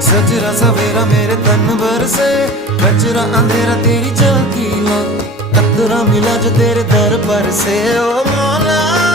सजरा सवेरा मेरे तन बरसे, कचरा अंधेरा तेरी झांकी ला, कतरा मिला जो तेरे दर पर से। ओ मौला